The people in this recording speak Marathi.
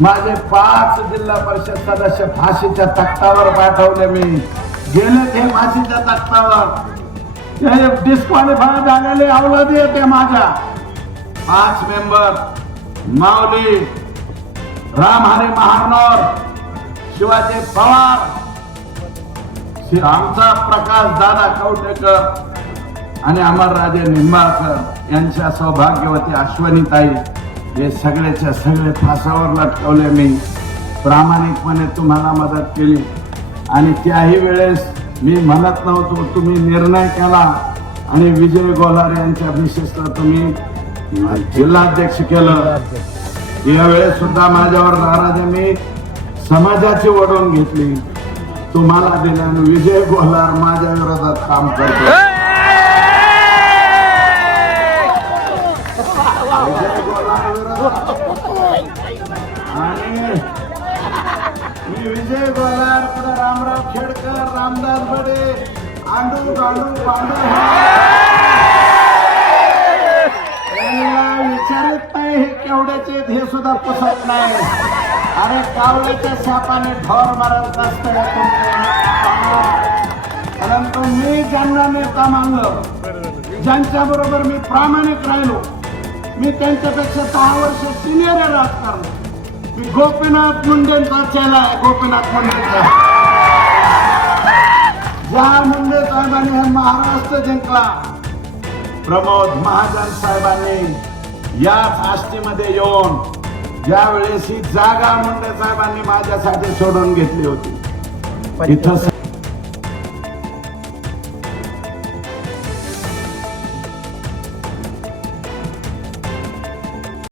माझे पाच जिल्हा परिषद सदस्य फाशीच्या तख्तावर पाठवले मी. गेले ते फाशीच्या तख्तावर डिस्क्वालिफाय झालेले अवलादी येते माझ्या. पाच मेंबर माऊली राम महारनोर शिवाजी पवार. आमचा प्रकाश दादा कवटेकर आणि अमरराजे निंबाळकर यांच्या सौभाग्यवती अश्वनीताई. हे सगळ्याच्या सगळे फासावर लटकवले मी प्रामाणिकपणे तुम्हाला मदत केली. आणि त्याही वेळेस मी म्हणत नव्हतो तुम्ही निर्णय केला. आणि विजय गोलार यांच्या विशेषतः तुम्ही जिल्हाध्यक्ष केलं. यावेळेस सुद्धा माझ्यावर नाराज आहे. मी समाजाची ओढून घेतली. तुम्हाला दिल्याने विजय गोलार माझ्या विरोधात काम करतो आणि विजय गोलार पुढे रामराव खेडकर रामदास बडे आंडू गांडू पांडू विचारत नाही हे केवढ्याचे आहेत हे सुद्धा पुसत नाही. अरे कावळ्याच्या सापाने ढोर मारत असत परंतु मी ज्यांना नेता मानलं ज्यांच्या बरोबर मी प्रामाणिक राहिलो मी त्यांच्यापेक्षा दहा वर्ष सिनियर आहे राजकारण. मी गोपीनाथ मुंडेंचा चेला आहे गोपीनाथ मुंडेंचा. ज्या मुंडे साहेबांनी हा महाराष्ट्र जिंकला प्रमोद महाजन साहेबांनी याच आष्टीमध्ये येऊन ज्या वेळेस ही जागा मुंडे साहेबांनी माझ्यासाठी सोडून घेतली होती. इथं